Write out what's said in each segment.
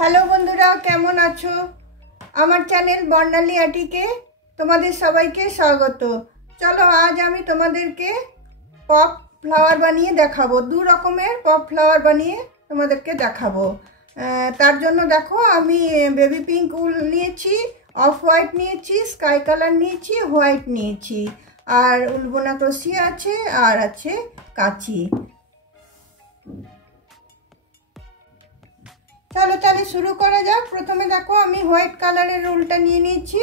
Hello বন্ধুরা, কেমন আছো? আমার চ্যানেল বর্ণালী আটিকে তোমাদের সবাইকে স্বাগত। চলো আজ আমি তোমাদেরকে পপ ফ্লাওয়ার বানিয়ে দেখাবো। দু রকমের পপ ফ্লাওয়ার বানিয়ে তোমাদেরকে দেখাবো। তার জন্য দেখো আমি বেবি পিঙ্ক উল নিয়েছি, অফ হোয়াইট নিয়েছি, স্কাই কালার নিয়েছি, হোয়াইট নিয়েছি, আর উলবোনা ক্রোশিয়া আছে, আর আছে কাঁচি। চলো তাহলে শুরু করা যাক। প্রথমে দেখো আমি হোয়াইট কালারের রুলটা নিয়ে নিয়েছি।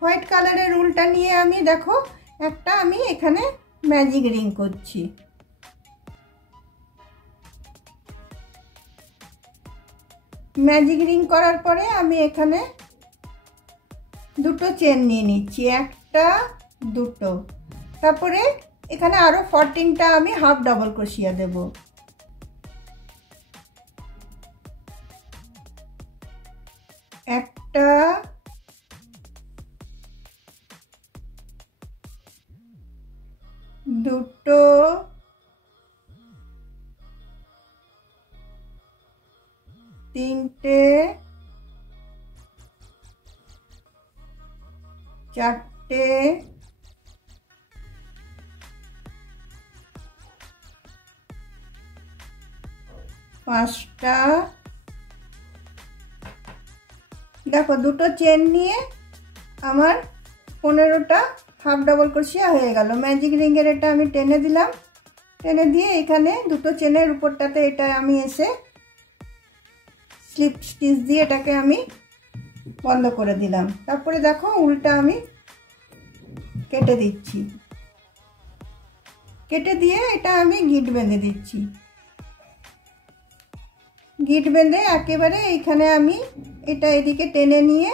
হোয়াইট কালারের রুলটা নিয়ে আমি দেখো একটা আমি এখানে ম্যাজিক রিং করছি। ম্যাজিক রিং করার পরে আমি এখানে দুটো চেন নিয়ে নিচ্ছি, একটা দুটো। তারপরে এখানে আরো 14টা আমি হাফ ডাবল ক্রোশিয়া দেব। একটা, দুটো, তিনটে, চারটে, পাঁচটা। দেখো দুটো চেন নিয়ে আমার 15টা হাফ ডাবল ক্রোশিয়া হয়ে গেল। ম্যাজিক রিংয়ের এটা আমি টেনে দিলাম, টেনে দিয়ে এখানে দুটো চেনের উপরটাতে এটা আমি এসে স্লিপ স্টিচ দিয়ে এটাকে আমি বন্ধ করে দিলাম। তারপরে দেখো উলটা আমি কেটে দিচ্ছি, কেটে দিয়ে এটা আমি গিট বেঁধে দিচ্ছি। গিট বেঁধে একেবারে এইখানে আমি এটা এদিকে টেনে নিয়ে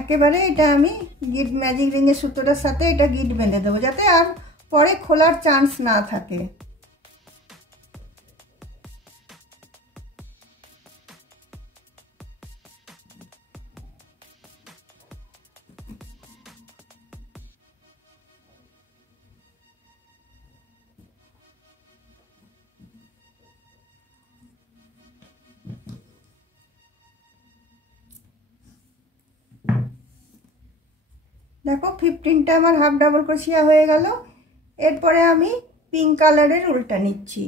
একেবারে এটা আমি গিট ম্যাজিক রিংয়ের সুতোটার সাথে এটা গিট বেঁধে দেবো, যাতে আর পরে খোলার চান্স না থাকে। দেখো 15টা আমার হাফ ডাবল ক্রোশিয়া হয়ে গেল। এরপরে আমি পিঙ্ক কালারের উলটা নিচ্ছি।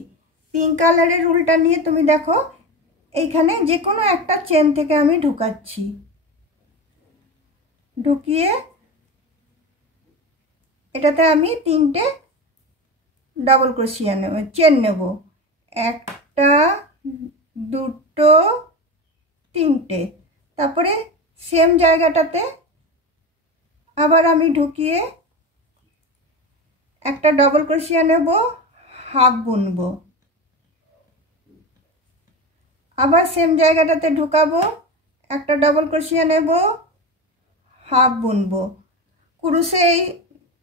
পিঙ্ক কালারের উলটা নিয়ে তুমি দেখো এইখানে যে কোনো একটা চেন থেকে আমি ঢুকাচ্ছি, ঢুকিয়ে এটাতে আমি 3টে ডাবল ক্রোশিয়া নেব, চেন নেব। একটা, দুটো, তিনটে। তারপরে সেম জায়গাটাতে আবার আমি ঢুকিয়ে একটা ডাবল ক্রোশিয়া নেব, হাফ বুনবো। আবার সেম জায়গাটাতে ঢুকাবো, একটা ডাবল ক্রোশিয়া নেব, হাফ বুনবো। কুরুশে এই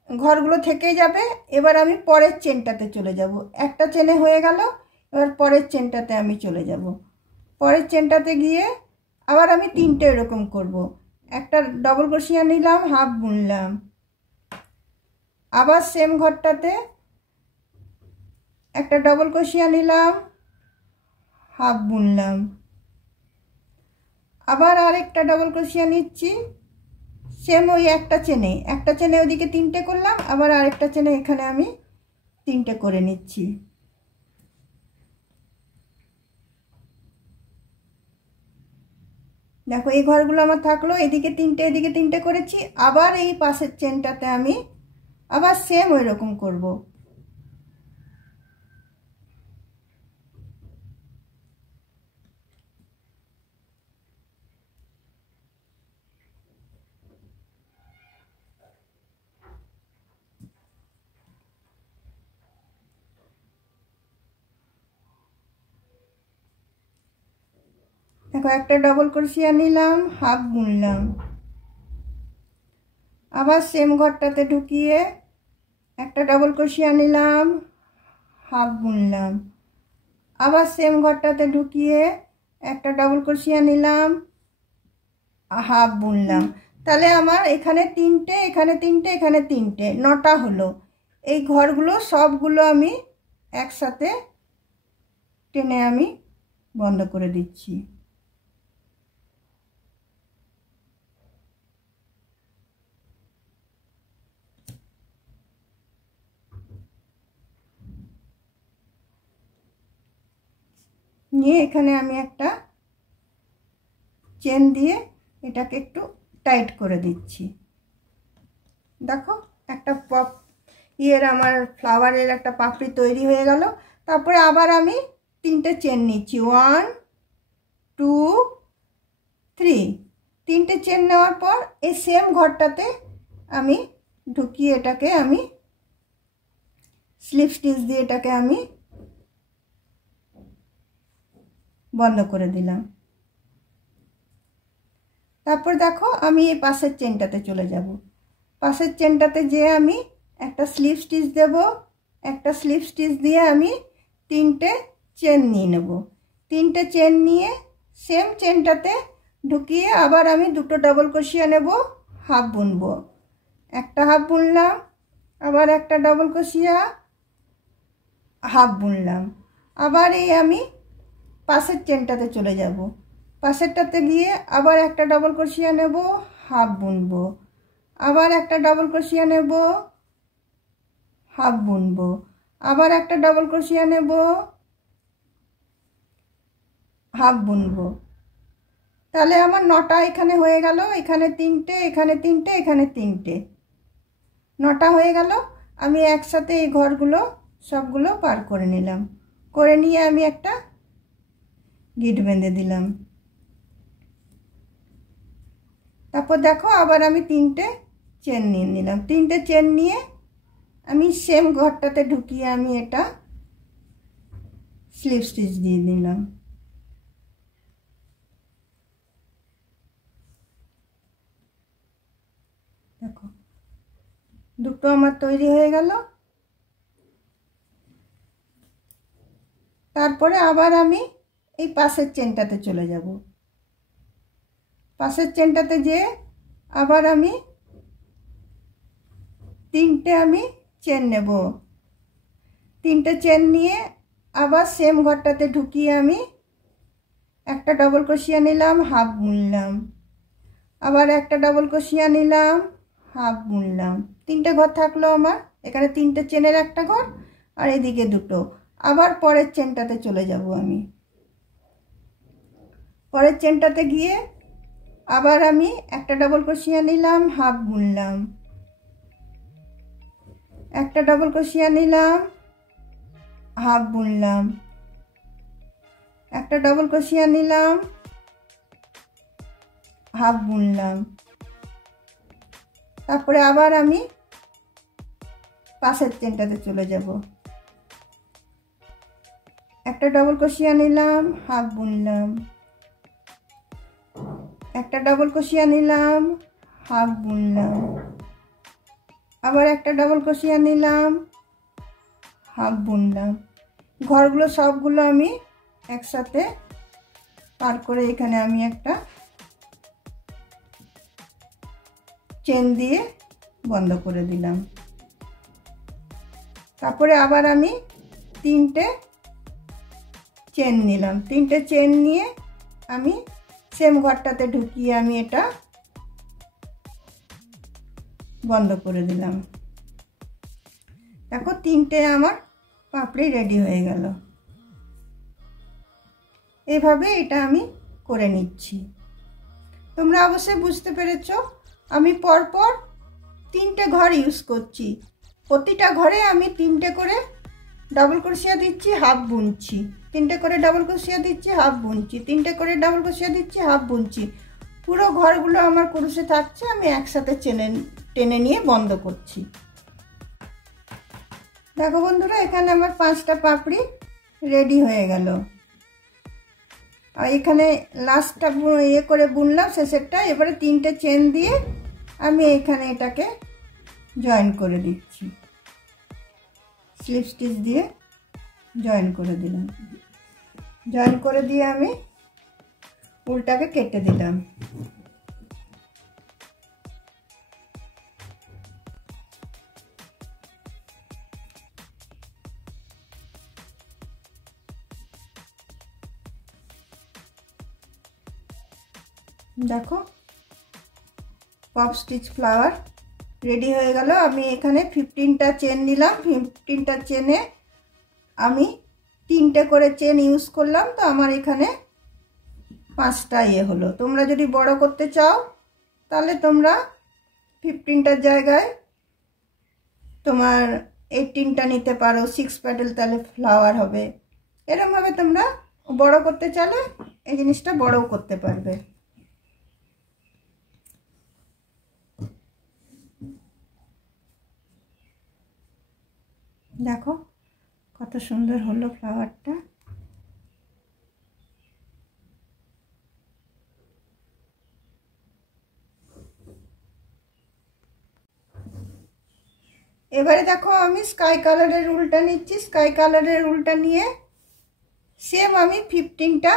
ঘরগুলো থেকে যাবে। এবার আমি পরের চেনটাতে চলে যাব। একটা চেনে হয়ে গেল, এবার পরের চেনটাতে আমি চলে যাব। পরের চেনটাতে গিয়ে আবার আমি 3টে এরকম করব। একটা ডাবল ক্রোশিয়া নিলাম, হাফ বুনলাম। আবার সেম ঘরটাতে একটা ডাবল ক্রোশিয়া নিলাম, হাফ বুনলাম। আবার আরেকটা ডাবল ক্রোশিয়া নিচ্ছি, সেম ওই একটা চেনে ওদিকে 3টে করলাম, আবার আরেকটা চেনে এখানে আমি 3টে করে নিচ্ছি। দেখো এই ঘরগুলো আমার থাকলো, এদিকে 3টে এদিকে 3টে করেছি। আবার এই পাশের চেনটাতে আমি আবার সেম ওই রকম করব। দেখো একটা ডাবল ক্রোশিয়া নিলাম, হাফ বুনলাম। আবার সেম ঘরটাতে ঢুকিয়ে একটা ডাবল ক্রোশিয়া নিলাম, হাফ বুনলাম। আবার সেম ঘরটাতে ঢুকিয়ে একটা ডাবল ক্রোশিয়া নিলাম, হাফ বুনলাম। তাহলে আমার এখানে 3টে, এখানে 3টে, এখানে 3টে, 9টা হলো। এই ঘরগুলো সবগুলো আমি একসাথে টেনে আমি বন্ধ করে দিচ্ছি। নিয়ে এখানে আমি একটা চেন দিয়ে এটাকে একটু টাইট করে দিচ্ছি। দেখো একটা পপ আমার ফ্লাওয়ারের একটা পাপড়ি তৈরি হয়ে গেল। তারপরে আবার আমি 3টে চেন নিচ্ছি, 1 2 3। 3টে চেন নেওয়ার পর এই সেম ঘরটাতে আমি ঢুকিয়ে এটাকে আমি স্লিপ স্টিচ দিয়ে এটাকে আমি বন্ধ করে দিলাম। তারপর দেখো আমি এই পাশের চেনটাতে চলে যাব। পাশের চেনটাতে যে আমি একটা স্লিপ স্টিচ দেব, একটা স্লিপ স্টিচ দিয়ে আমি 3টে চেন নিয়ে নেব। 3টে চেন নিয়ে সেম চেনটাতে ঢুকিয়ে আবার আমি 2টো ডাবল ক্রোশিয়া নেব, হাফ বুনবো। একটা হাফ বুনলাম, আবার একটা ডাবল ক্রোশিয়া, হাফ বুনলাম। আবার এই আমি পাশের চেনটাতে চলে যাব। পাশেরটাতে গিয়ে আবার একটা ডাবল ক্রোশিয়া নেব, হাফ বুনবো। আবার একটা ডাবল ক্রোশিয়া নেব, হাফ বুনবো। আবার একটা ডাবল ক্রোশিয়া নেব, হাফ বুনবো। তাহলে আমার 9টা এখানে হয়ে গেল। এখানে 3টে, এখানে 3টে, এখানে 3টে, 9টা হয়ে গেল। আমি একসাথে এই ঘরগুলো সবগুলো পার করে নিলাম। করে নিয়ে আমি একটা গিট বেঁধে দিলাম। তারপর দেখো আবার আমি 3টে চেন নিয়ে নিলাম। 3টে চেন নিয়ে আমি সেম ঘরটাতে ঢুকিয়ে আমি এটা স্লিপ স্টিচ দিয়ে দিলাম। দেখো 2টো আমার তৈরি হয়ে গেল। তারপরে আবার আমি এই পাশের চেনটাতে চলে যাব। পাশের চেনটাতে যে আবার আমি 3টে আমি চেন নেব। 3টে চেন নিয়ে আবার সেম ঘরটাতে ঢুকিয়ে আমি একটা ডাবল ক্রোশিয়া নিলাম, হাফ বুনলাম। আবার একটা ডাবল ক্রোশিয়া নিলাম, হাফ বুনলাম। 3টে ঘর থাকলো আমার। এখানে 3টে চেনের একটা ঘর আর এদিকে 2টো। আবার পরের চেনটাতে চলে যাব আমি। পরের চেনটাতে গিয়ে আবার আমি একটা ডাবল ক্রোশিয়া নিলাম, হাফ বুনলাম। একটা ডাবল ক্রোশিয়া নিলাম, হাফ বুনলাম। একটা ডাবল ক্রোশিয়া নিলাম, হাফ বুনলাম। তারপরে আবার আমি পাশের চেনটাতে চলে যাব। একটা ডাবল ক্রোশিয়া নিলাম, হাফ বুনলাম। একটা ডাবল ক্রোশিয়া নিলাম, হাফ বুনলাম। আবার একটা ডাবল ক্রোশিয়া নিলাম, হাফ বুনলাম। ঘরগুলো সবগুলো আমি একসাথে পার করে এখানে আমি একটা চেন দিয়ে বন্ধ করে দিলাম। তারপরে আবার আমি 3টে চেন নিলাম। 3টে চেন নিয়ে আমি সেম ঘরটাতে ঢুকিয়ে আমি এটা বন্ধ করে দিলাম। দেখো 3টে আমার পাপড়ি রেডি হয়ে গেল। এইভাবে এটা আমি করে নিচ্ছি। তোমরা অবশ্যই বুঝতে পেরেছো আমি পরপর 3টে ঘর ইউজ করছি। প্রতিটা ঘরে আমি 3টে করে ডাবল ক্রোশিয়া দিচ্ছি, হাফ বুনছি। 3টে করে ডাবল ক্রোশিয়া দিচ্ছি, হাফ বুনছি। 3টে করে ডাবল ক্রোশিয়া দিচ্ছি, হাফ বুনছি। পুরো ঘরগুলো আমার ক্রোশে থাকছে, আমি একসাথে টেনে নিয়ে বন্ধ করছি। দেখো বন্ধুরা এখানে আমার 5টা পাপড়ি রেডি হয়ে গেল। আর এখানে লাস্টটা করে বুনলাম শেষেরটা। এবারে 3টে চেন দিয়ে আমি এখানে এটাকে জয়েন করে দিচ্ছি। স্লিপ স্টিচ দিয়ে জয়েন করে দিলাম। জয়েন করে দিয়ে আমি উল্টাকে কেটে দিলাম। দেখো পপ স্টিচ ফ্লাওয়ার রেডি হয়ে গেল। আমি এখানে 15টা চেন নিলাম। 15টা চেনে আমি 3টে করে চেন ইউজ করলাম, তো আমার এখানে 5টা হলো। তোমরা যদি বড় করতে চাও তাহলে তোমরা 15টার জায়গায় তোমার 18টা নিতে পারো, 6 প্যাটেল, তাহলে ফ্লাওয়ার হবে। এরকমভাবে তোমরা বড় করতে চাইলে এই জিনিসটা বড়ও করতে পারবে। দেখো কত সুন্দর হলো ফ্লাওয়ারটা। এবারে দেখো আমি স্কাই কালারের উলটা নিচ্ছি। স্কাই কালারের উলটা নিয়ে সেম আমি 15টা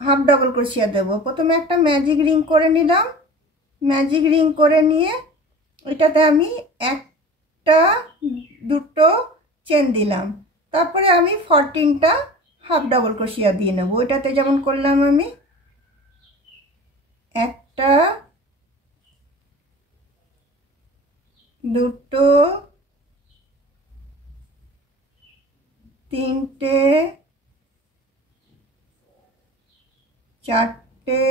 হাফ ডাবল ক্রোশিয়া দেবো। প্রথমে একটা ম্যাজিক রিং করে নিলাম। ম্যাজিক রিং করে নিয়ে এটাতে আমি একটা দুটো চেন দিলাম। তারপরে আমি 14টা হাফ ডাবল ক্রোশিয়া দিয়ে নেব। এটাতে যেমন করলাম আমি একটা, দুটো, তিনটে, চারটে,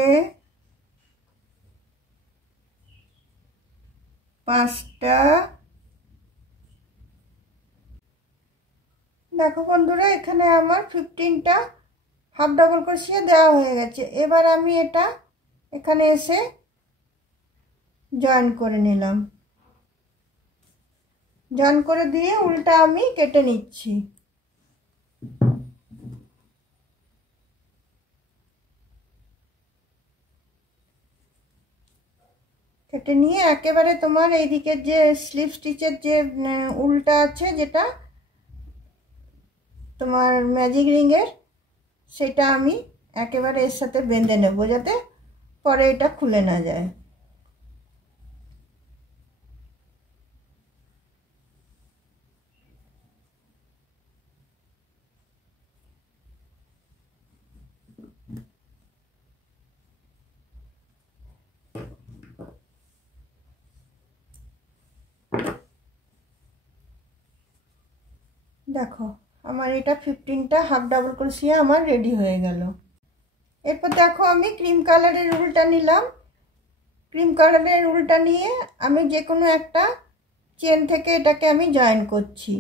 পাঁচটা। দেখো বন্ধুরা এখানে আমার 15টা হাফ ডাবল ক্রোশিয়া দেওয়া হয়ে গেছে। এবার আমি এটা এখানে এসে জয়েন করে নিলাম। জয়েন করে দিয়ে উল্টা আমি কেটে নিচ্ছি। কেটে নিয়ে একেবারে তোমার এইদিকে যে স্লিপ স্টিচের যে উল্টা আছে, যেটা তোমার ম্যাজিক রিংয়ের, সেটা আমি একেবারে এর সাথে বেঁধে নেব, যাতে পরে এটা খুলে না যায়। দেখো আমার এটা 15টা হাফ ডাবল ক্রোশিয়া আমার রেডি হয়ে গেল। এরপর দেখো আমি ক্রিম কালারের উলটা নিলাম। ক্রিম কালারের উলটা নিয়ে আমি যে কোনো একটা চেন থেকে এটাকে আমি জয়েন করছি।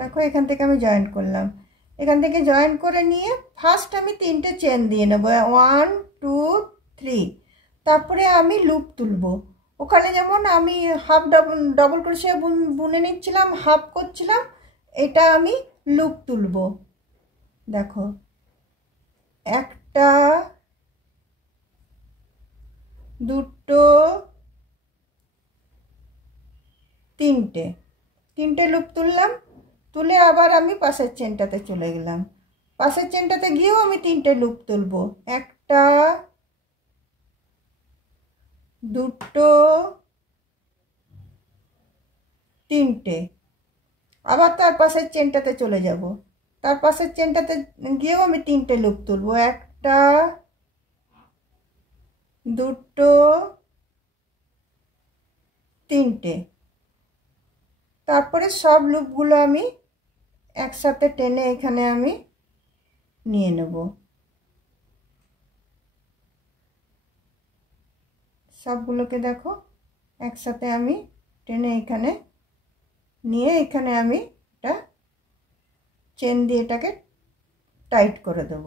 দেখো এখান থেকে আমি জয়েন করলাম। এখান থেকে জয়েন করে নিয়ে ফার্স্ট আমি 3টে চেন দিয়ে নেব, 1 2 3। তারপরে আমি লুপ তুলব। ওখানে যেমন আমি হাফ ডাবল ক্রোশিয়া বুনে নিচ্ছিলাম, হাফ করছিলাম, এটা আমি লুপ তুলব। দেখো একটা, দুটো, তিনটে লুপ তুললাম। তুলে আবার আমি পাশের চেনটাতে চলে গেলাম। পাশের চেনটাতে গিয়েও আমি 3টে লুপ তুলব। একটা, দুটো, তিনটে। আবার তার পাশের চেনটাতে চলে যাব। তার পাশের চেনটাতে গিয়েও আমি 3টে লুপ তুলব। একটা, দুটো, তিনটে। তারপরে সব লুপগুলো আমি একসাথে টেনে এখানে আমি নিয়ে নেব। সবগুলোকে দেখো একসাথে আমি টেনে এখানে নিয়ে এখানে আমি এটা চেন দিয়ে এটাকে টাইট করে দেব।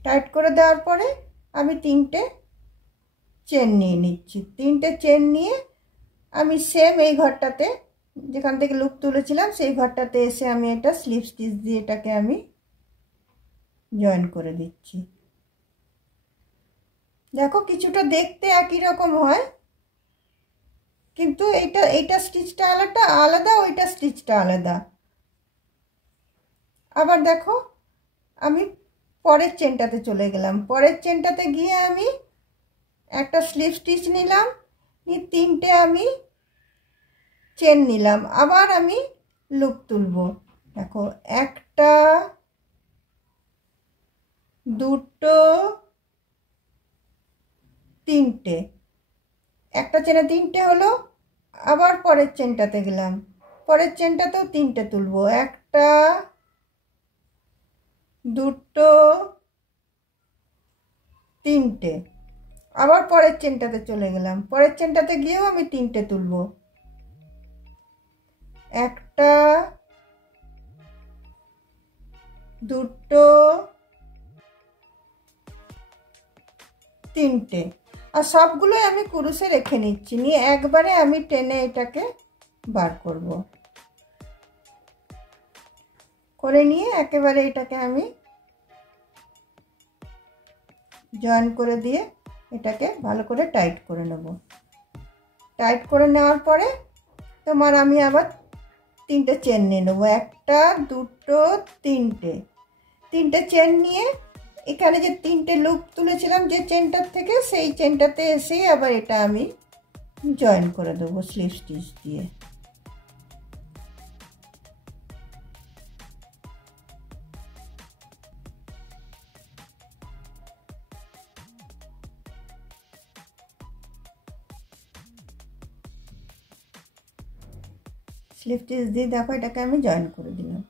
টাইট করে দেওয়ার পরে আমি 3টে চেন নিয়ে নিচ্ছি। 3টে চেন নিয়ে আমি সেম এই ঘরটাতে যেখান থেকে লুপ তুলেছিলাম সেই ঘরটাতে এসে আমি এটা স্লিপ স্টিচ দিয়ে এটাকে আমি জয়েন করে দিচ্ছি। দেখো কিছুটা দেখতে একই রকম হয়, কিন্তু এইটা স্টিচটা আলাদা, ওইটা স্টিচটা আলাদা। আবার দেখো আমি পরের চেনটাতে চলে গেলাম। পরের চেনটাতে গিয়ে আমি একটা স্লিপ স্টিচ নিলাম, নিয়ে 3টে আমি চেন নিলাম। আবার আমি লুপ তুলব। দেখো, 1টা 2টো 3টে, একটা চেনে 3টে হলো। আবার পরের চেনটাতে গেলাম, পরের চেনটাতেও 3টে তুলব। 1টা 2টো 3টে। আবার পরের চেনটাতে চলে গেলাম, পরের চেনটাতে গিয়েও আমি 3টে তুলব। 1টা 2টো 3টে। আর সবগুলোই আমি কুরুশে রেখে নিচ্ছি, নিয়ে একবারে আমি টেনে এটাকে বার করব। করে নিয়ে একেবারে এটাকে আমি জয়েন করে দিয়ে এটাকে ভালো করে টাইট করে নেব। টাইট করে নেওয়ার পরে তোমার আমি আবার 3টে চেন নিয়ে নেবো। 1টা 2টো 3টে চেন নিয়ে এখানে যে 3টে লুপ তুলেছিলাম যে চেনটার থেকে, সেই চেনটাতে এসে আবার এটা আমি জয়েন করে দেবো স্লিপ স্টিচ দিয়ে। স্লিপ স্টিচ দিয়ে দেখো এটাকে আমি জয়েন করে দিলাম।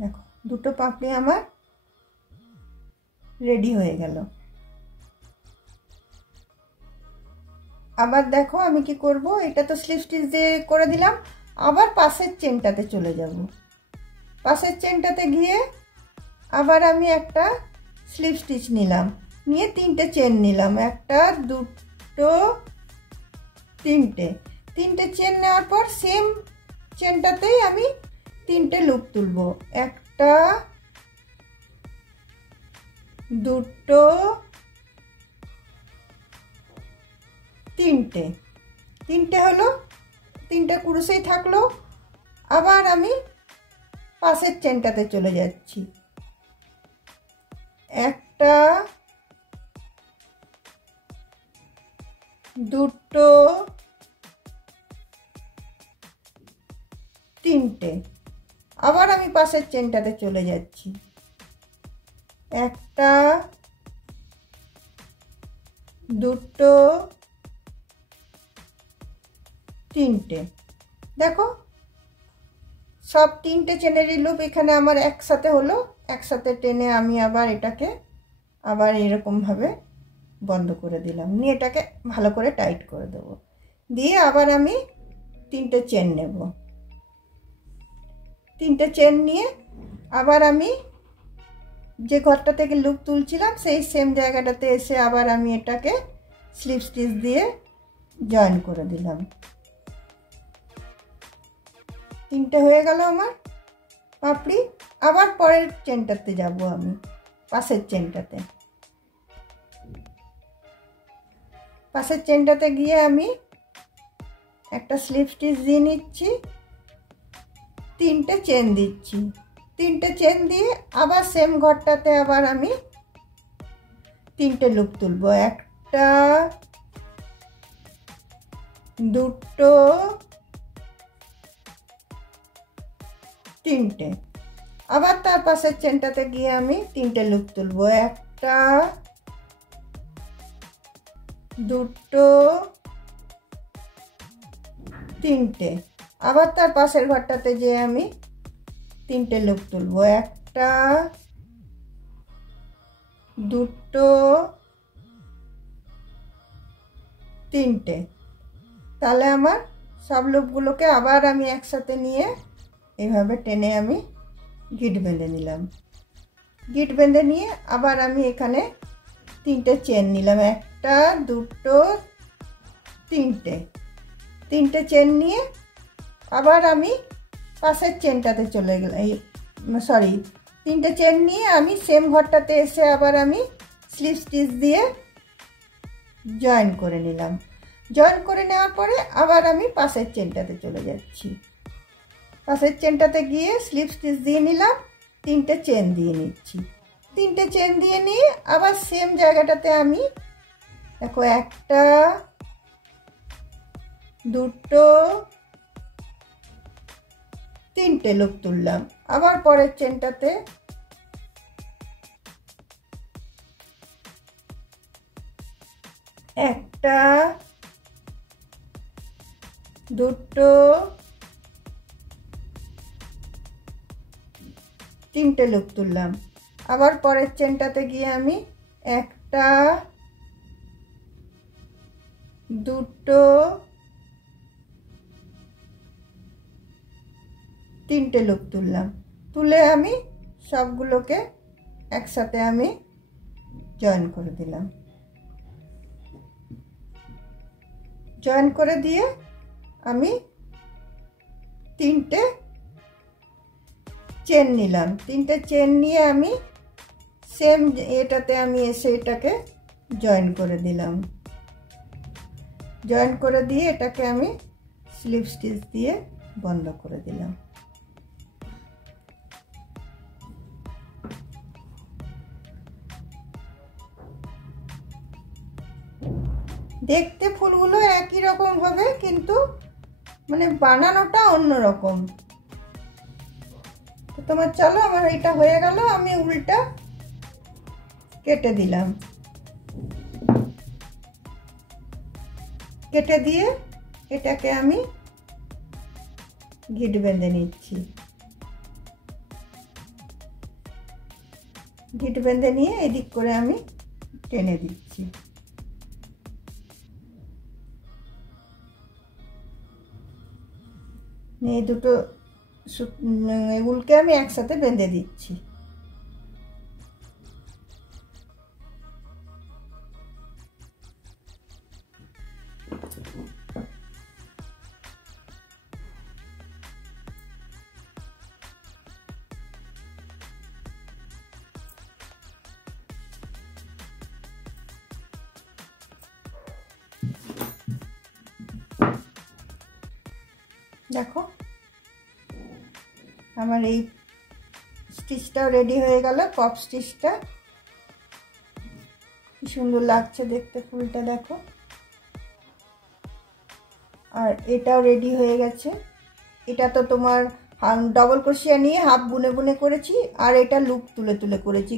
দেখো, দুটো পাপড়ি আমার রেডি হয়ে গেল। আবার দেখো আমি কি করব, এটা তো স্লিপ স্টিচ দিয়ে করে দিলাম। আবার পাশের চেনটাতে চলে যাব। পাশের চেনটাতে গিয়ে আবার আমি একটা স্লিপ স্টিচ নিলাম, নিয়ে 3টে চেন নিলাম। 1টা 2টো 3টে চেন নেওয়ার পর সেম চেনটাতেই আমি 3টে লুপ তুলব। 1টা 2টো 3টে হলো, 3টে কুরুশেই থাকলো। আবার আমি পাশের চেনটাতে চলে যাচ্ছি। 1টা 2টো 3টে। আবার আমি পাশের চেনটাতে চলে যাচ্ছি। 1টা 2টো 3টে। দেখো, সব 3টে চেনেরই লুপ এখানে আমার একসাথে হলো। একসাথে টেনে আমি আবার এটাকে আবার এরকমভাবে বন্ধ করে দিলাম, নিয়ে এটাকে ভালো করে টাইট করে দেবো। দিয়ে আবার আমি 3টে চেন নেব। 3টে চেন নিয়ে আবার আমি যে ঘরটা থেকে লুপ তুলছিলাম সেই সেম জায়গাটাতে এসে আবার আমি এটাকে স্লিপ স্টিচ দিয়ে জয়েন করে দিলাম। 3টে হয়ে গেল আমার পাপড়ি। আবার পরের চেনটাতে যাব আমি, পাশের চেনটাতে। পাশের চেনটাতে গিয়ে আমি একটা স্লিপ স্টিচ দিয়ে নিচ্ছি, 3টে চেন দিচ্ছি। 3টে চেন দিয়ে আবার সেম ঘরটাতে আবার আমি 3টে লুপ তুলব। 1টা 2টো 3টে। আবার তার পাশের চেনটাতে গিয়ে আমি 3টে লুপ তুলব। 1টা 2টো 3টে। আবার তার পাশের ঘরটাতে যে আমি 3টে লুপ তুলব। 1টা 2টো 3টে। তাহলে আমার সব লুপগুলোকে আবার আমি একসাথে নিয়ে এইভাবে টেনে আমি গিট বেঁধে নিলাম। গিট বেঁধে নিয়ে আবার আমি এখানে 3টে চেন নিলাম। 1টা 2টো 3টে চেন নিয়ে আবার আমি পাশের চেনটাতে চলে গেলাম। সরি, 3টে চেন নিয়ে আমি সেম ঘরটাতে এসে আবার আমি স্লিপ স্টিচ দিয়ে জয়েন করে নিলাম। জয়েন করে নেওয়ার পরে আবার আমি পাশের চেনটাতে চলে যাচ্ছি। পাশের চেনটাতে গিয়ে স্লিপ স্টিচ দিয়ে নিলাম, তিনটে চেন দিয়ে নিচ্ছি। তিনটে চেন দিয়ে নিয়ে আবার সেম জায়গাটাতে আমি দেখো একটা, দুটো, তিনটে লুপ তুললাম। আবার পরের চেনটাতে একটা, দুটো, তিনটে লুপ তুললাম। আবার পরের চেনটাতে গিয়ে আমি একটা, দুটো, তিনটে লুপ তুললাম। তুলে আমি সবগুলোকে একসাথে আমি জয়েন করে দিলাম। জয়েন করে দিয়ে আমি তিনটে চেন নিলাম। তিনটে চেন নিয়ে আমি সেম এটাতে আমি এসে এটাকে জয়েন করে দিলাম। জয়েন করে দিয়ে এটাকে আমি স্লিপ স্টিচ দিয়ে বন্ধ করে দিলাম। দেখতে ফুলগুলো একই রকম হবে, কিন্তু মানে বানানোটা অন্যরকম। তো তোমার চলো, আমার এটা হয়ে গেল। আমি উল্টা কেটে দিলাম। কেটে দিয়ে এটাকে আমি গিট বেঁধে নিচ্ছি। গিট বেঁধে নিয়ে এদিক করে আমি টেনে দিচ্ছি। এই দুটো উলকে আমি একসাথে বেঁধে দিচ্ছি। দেখো আমার এই স্টিচটাও রেডি হয়ে গেল। পপ স্টিচটা কি সুন্দর লাগছে দেখতে, ফুলটা দেখো। আর এটাও রেডি হয়ে গেছে। এটা তো তোমার ডবল ক্রোশিয়া নিয়ে হাফ বুনে বুনে করেছি, আর এটা লুপ তুলে তুলে করেছি।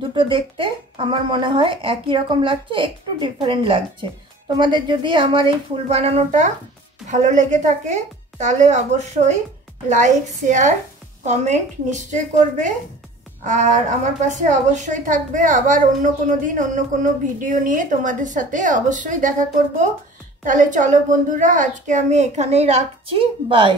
দুটো দেখতে আমার মনে হয় একই রকম লাগছে, একটু ডিফারেন্ট লাগছে। তোমাদের যদি আমার এই ফুল বানানোটা ভালো লেগে থাকে তাহলে অবশ্যই লাইক, শেয়ার, কমেন্ট নিশ্চয়ই করবে। আর আমার পাশে অবশ্যই থাকবে। আবার অন্য কোনো দিন অন্য কোনো ভিডিও নিয়ে তোমাদের সাথে অবশ্যই দেখা করব। তাহলে চলো বন্ধুরা, আজকে আমি এখানেই রাখছি। বাই।